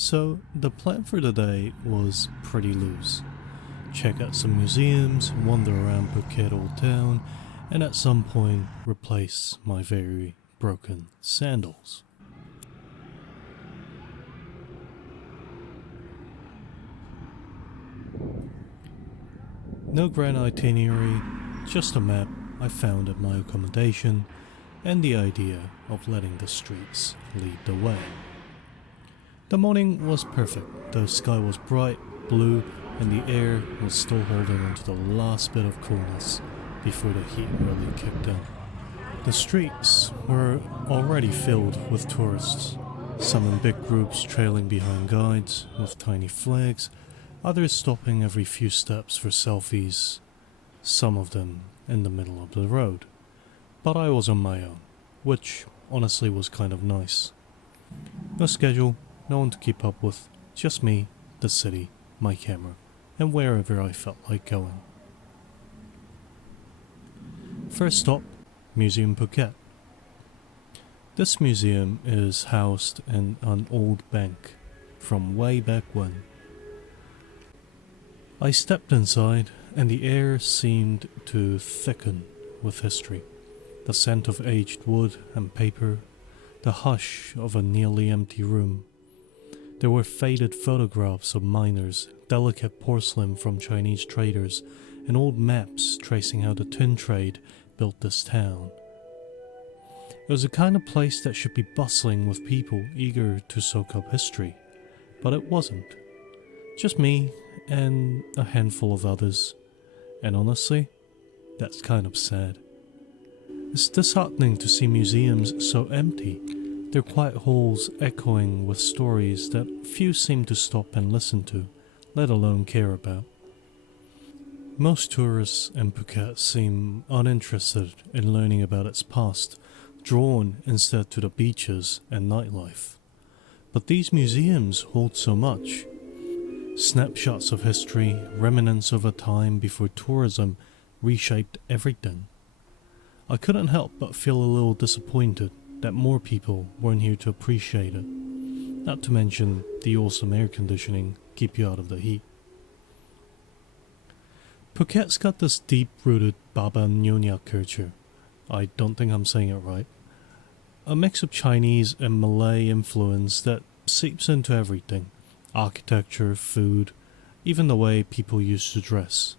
So, the plan for the day was pretty loose. Check out some museums, wander around Phuket Old Town, and at some point replace my very broken sandals. No grand itinerary, just a map I found at my accommodation, and the idea of letting the streets lead the way. The morning was perfect. The sky was bright blue and the air was still holding onto the last bit of coolness before the heat really kicked in. The streets were already filled with tourists, some in big groups trailing behind guides with tiny flags, others stopping every few steps for selfies, some of them in the middle of the road. But I was on my own, which honestly was kind of nice. No schedule, no one to keep up with, just me, the city, my camera, and wherever I felt like going. First stop, Museum Phuket. This museum is housed in an old bank from way back when. I stepped inside and the air seemed to thicken with history. The scent of aged wood and paper, the hush of a nearly empty room. There were faded photographs of miners, delicate porcelain from Chinese traders, and old maps tracing how the tin trade built this town. It was the kind of place that should be bustling with people eager to soak up history, but it wasn't. Just me and a handful of others, and honestly, that's kind of sad. It's disheartening to see museums so empty, their quiet halls echoing with stories that few seem to stop and listen to, let alone care about. Most tourists in Phuket seem uninterested in learning about its past, drawn instead to the beaches and nightlife. But these museums hold so much. Snapshots of history, remnants of a time before tourism reshaped everything. I couldn't help but feel a little disappointed that more people weren't here to appreciate it. Not to mention the awesome air conditioning keep you out of the heat. Phuket's got this deep-rooted Baba Nyonya culture. I don't think I'm saying it right. A mix of Chinese and Malay influence that seeps into everything. Architecture, food, even the way people used to dress.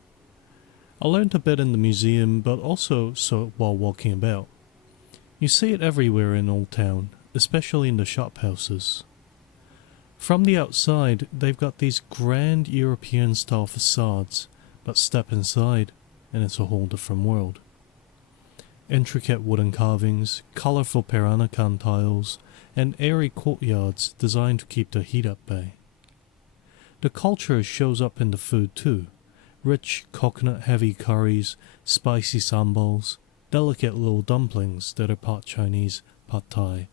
I learned a bit in the museum, but also saw it while walking about. You see it everywhere in Old Town, especially in the shop houses. From the outside, they've got these grand European-style facades, but step inside, and it's a whole different world. Intricate wooden carvings, colourful Peranakan tiles, and airy courtyards designed to keep the heat at bay. The culture shows up in the food too. Rich coconut-heavy curries, spicy sandals, delicate little dumplings that are part Chinese, part Thai,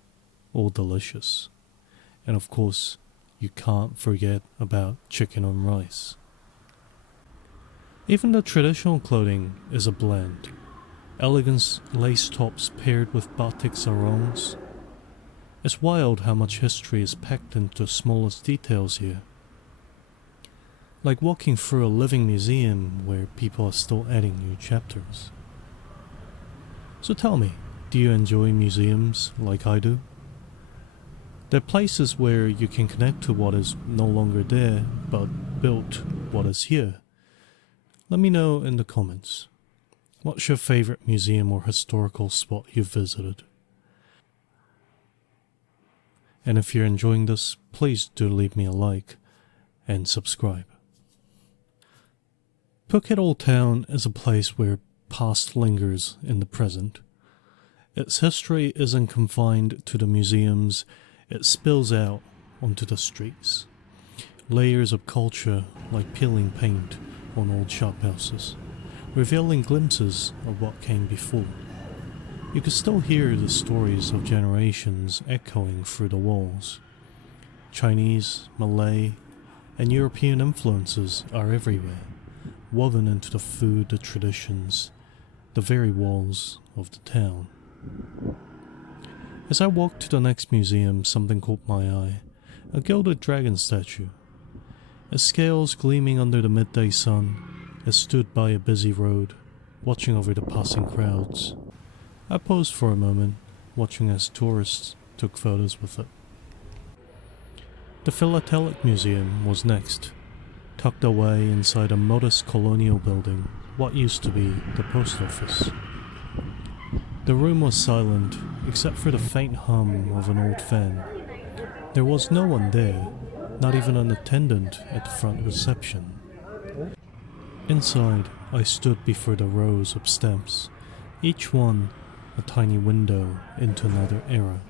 all delicious. And of course, you can't forget about chicken and rice. Even the traditional clothing is a blend. Elegant lace tops paired with batik sarongs. It's wild how much history is packed into the smallest details here. Like walking through a living museum where people are still adding new chapters. So tell me, do you enjoy museums like I do? They're places where you can connect to what is no longer there, but built what is here. Let me know in the comments. What's your favorite museum or historical spot you've visited? And if you're enjoying this, please do leave me a like and subscribe. Phuket Old Town is a place where past lingers in the present. Its history isn't confined to the museums, it spills out onto the streets. Layers of culture like peeling paint on old shop houses, revealing glimpses of what came before. You can still hear the stories of generations echoing through the walls. Chinese, Malay, and European influences are everywhere, woven into the food, the traditions, the very walls of the town. As I walked to the next museum, something caught my eye. A gilded dragon statue. Its scales gleaming under the midday sun, it stood by a busy road, watching over the passing crowds. I paused for a moment, watching as tourists took photos with it. The Philatelic Museum was next, tucked away inside a modest colonial building, what used to be the post office. The room was silent, except for the faint hum of an old fan. There was no one there, not even an attendant at the front reception. Inside, I stood before the rows of stamps, each one a tiny window into another era.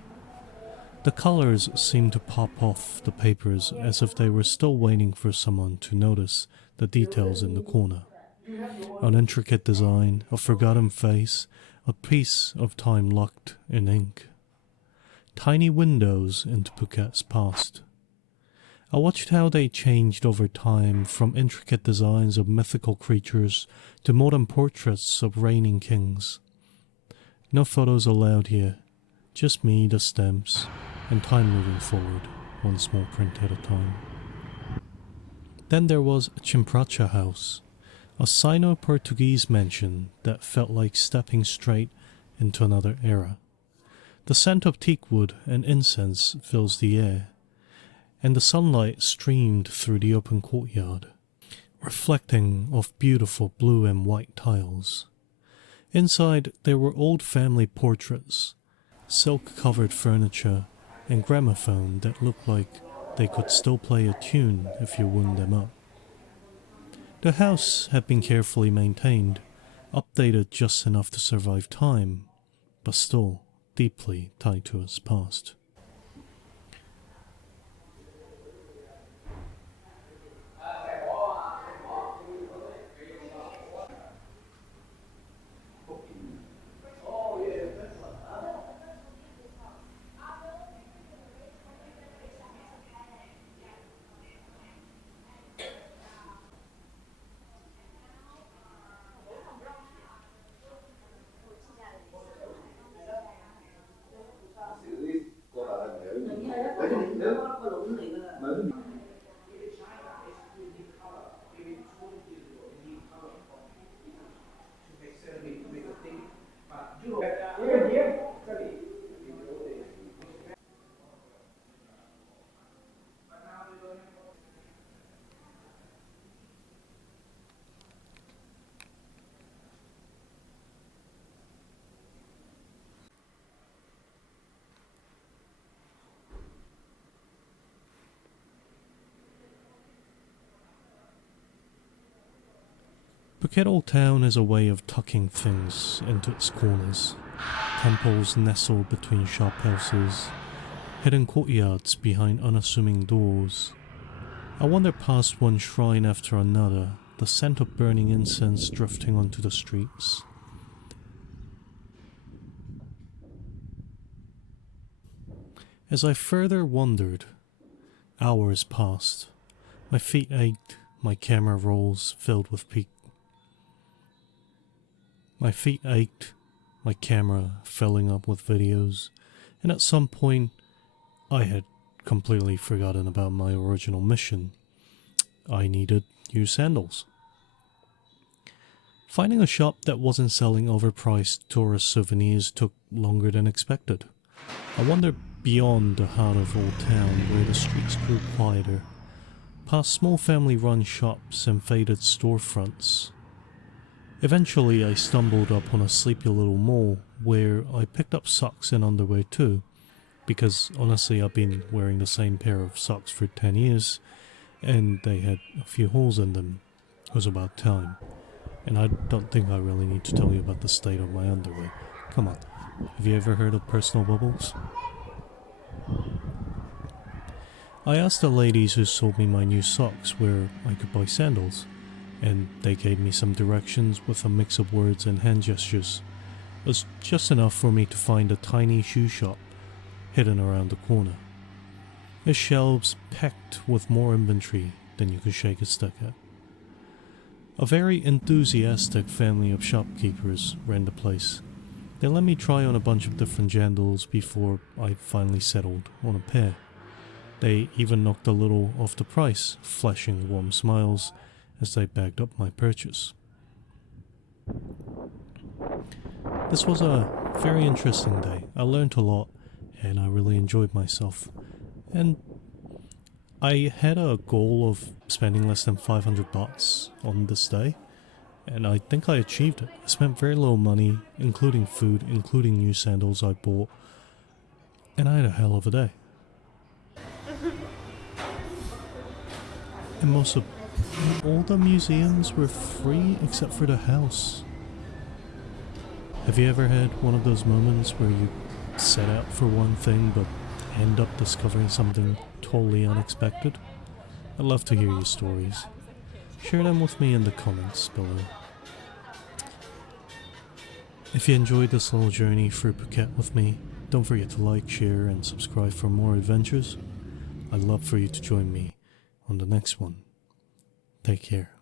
The colors seemed to pop off the papers as if they were still waiting for someone to notice the details in the corner. An intricate design, a forgotten face, a piece of time locked in ink. Tiny windows into Phuket's past. I watched how they changed over time, from intricate designs of mythical creatures to modern portraits of reigning kings. No photos allowed here, just me, the stamps, and time moving forward, one small print at a time. Then there was Chinpracha House, a Sino-Portuguese mansion that felt like stepping straight into another era. The scent of teak wood and incense fills the air, and the sunlight streamed through the open courtyard, reflecting off beautiful blue and white tiles. Inside there were old family portraits, silk-covered furniture, and gramophone that looked like they could still play a tune if you wound them up. The house had been carefully maintained, updated just enough to survive time, but still deeply tied to its past. Phuket Old Town is a way of tucking things into its corners. Temples nestled between shop houses, hidden courtyards behind unassuming doors. I wander past one shrine after another, the scent of burning incense drifting onto the streets. As I further wandered, hours passed. My feet ached, my camera rolls filled with My feet ached, my camera filling up with videos, and at some point I had completely forgotten about my original mission. I needed new sandals. Finding a shop that wasn't selling overpriced tourist souvenirs took longer than expected. I wandered beyond the heart of Old Town, where the streets grew quieter, past small family-run shops and faded storefronts. Eventually I stumbled upon a sleepy little mall where I picked up socks and underwear too, because honestly I've been wearing the same pair of socks for 10 years and they had a few holes in them. It was about time. And I don't think I really need to tell you about the state of my underwear. Come on, have you ever heard of personal bubbles? I asked the ladies who sold me my new socks where I could buy sandals, and they gave me some directions with a mix of words and hand gestures. It was just enough for me to find a tiny shoe shop hidden around the corner. Its shelves packed with more inventory than you could shake a stick at. A very enthusiastic family of shopkeepers ran the place. They let me try on a bunch of different jandals before I finally settled on a pair. They even knocked a little off the price, flashing warm smiles as they bagged up my purchase. This was a very interesting day. I learned a lot and I really enjoyed myself. And I had a goal of spending less than 500 bahts on this day, and I think I achieved it. I spent very little money, including food, including new sandals I bought, and I had a hell of a day. And most of all the museums were free except for the house. Have you ever had one of those moments where you set out for one thing but end up discovering something totally unexpected? I'd love to hear your stories. Share them with me in the comments below. If you enjoyed this little journey through Phuket with me, don't forget to like, share and subscribe for more adventures. I'd love for you to join me on the next one. Take care.